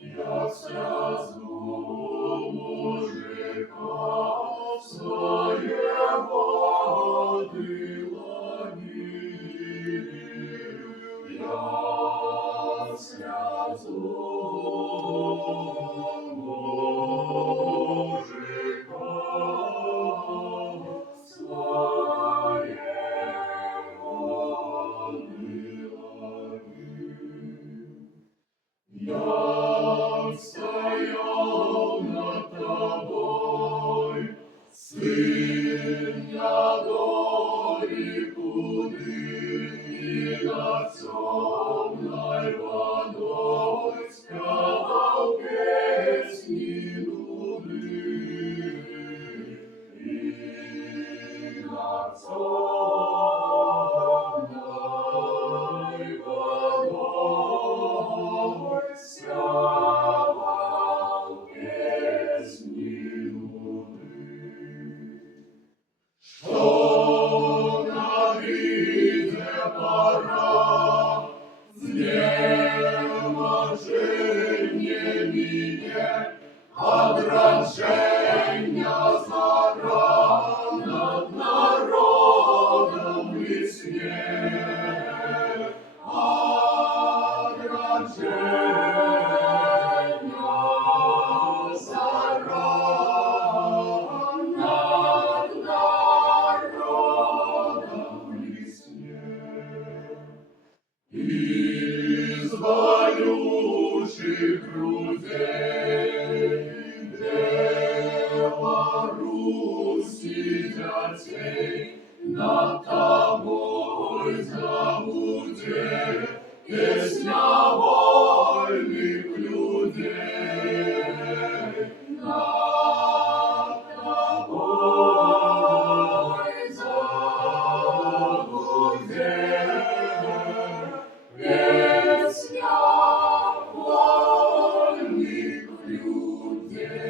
Я слезу мужика своего дыланил. Я слезу мужика своего дыланил. Я стоял над тобой, сын ягоды куды, и над темной водой спевал песни нуды. И над темной водой спевал песни луны. Что на виде пора, знеможение мине, отраження зара над народом в весне. Отраження зара над народом в весне. Из болючих грудей Беларуси дятей над тобой загуде песня вольных людей. Над тобой загуде песня вольных людей.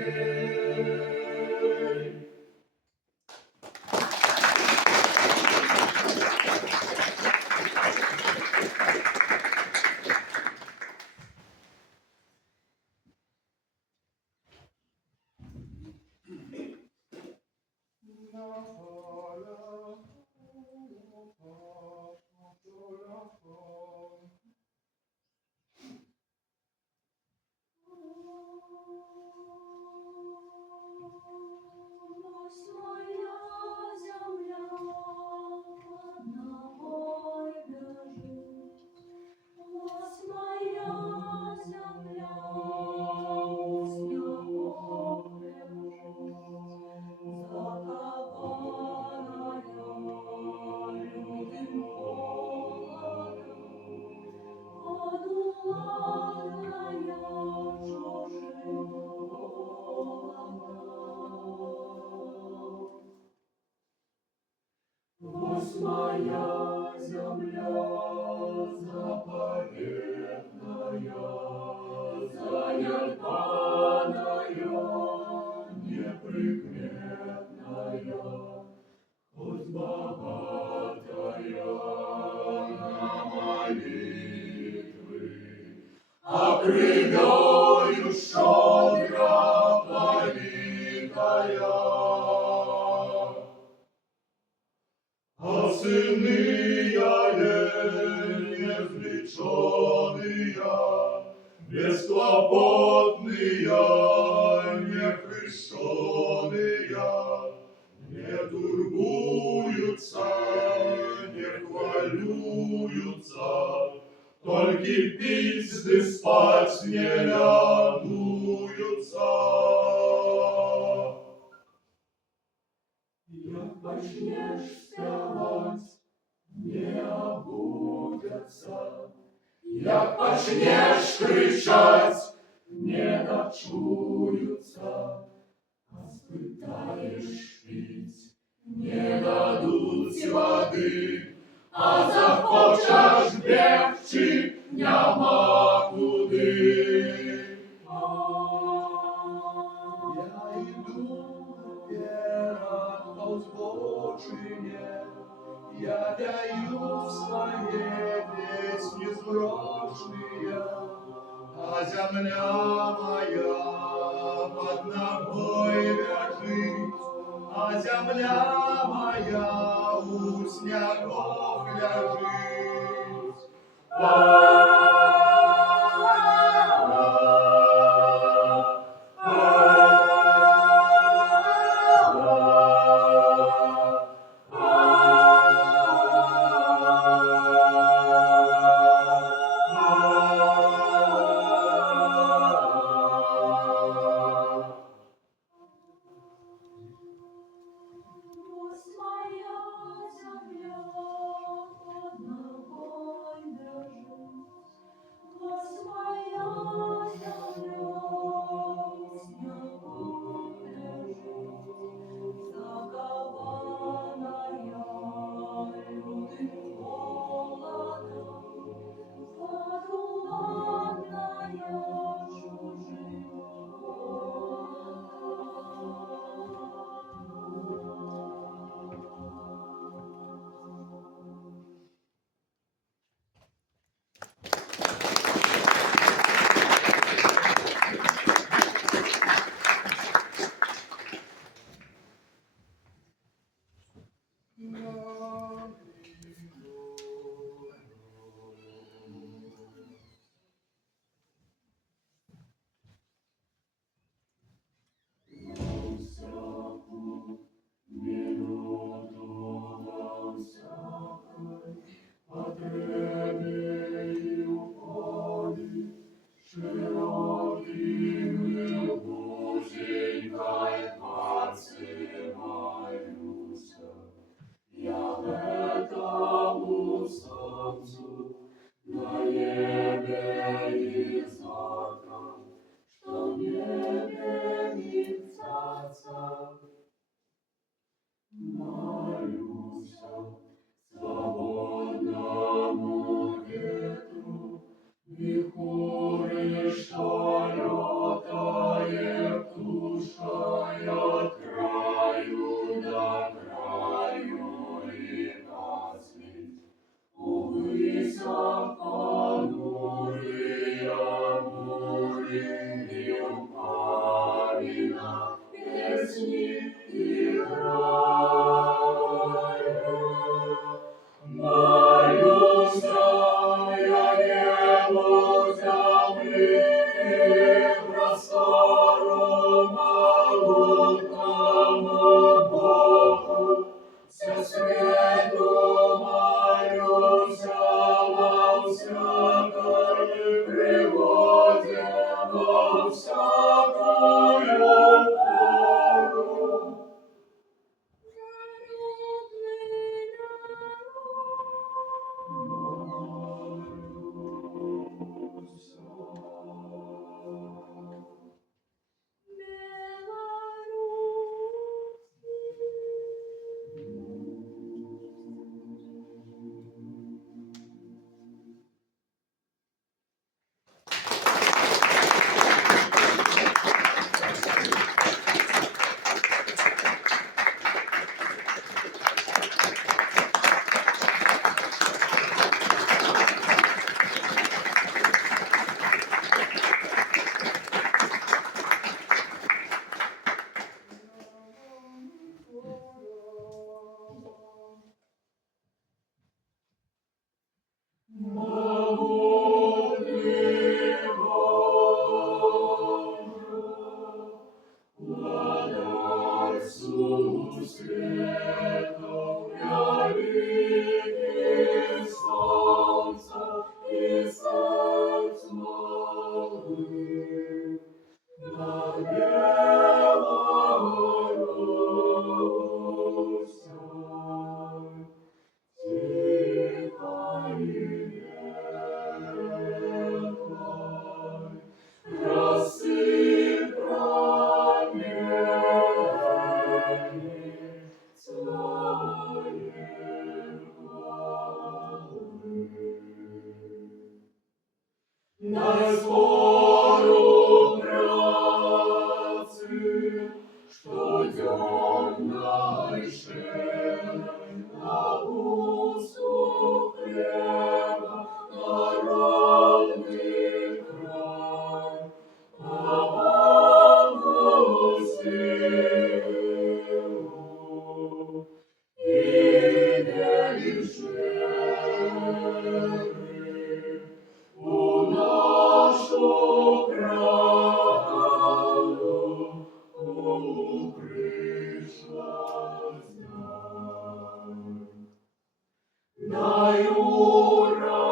Восьмая земля заповедная, занятая, неприметная, хоть богатая на молитвы, а кровью щедро политая. А сыны неизвлеченные, бесклопотные, нехрещенные, не турбуются, не хвалюются, только пить да спать не лягутся. Як почнешь спевать, не обудятся, як почнешь кричать, не дочуются, а спытаешь пить, не дадут воды, а захочеш бігчи, нема куди. Я иду наперед по збочине, я даю свои песни сброшенные, А земля моя под ногой лежит, а земля моя у снегов лежит. Ось моя земля под ногой лежит, ось моя земля у снегу лежит, закованная лютым холодом, подуланная чужим у нашу краю, прийшла знай. Дай уради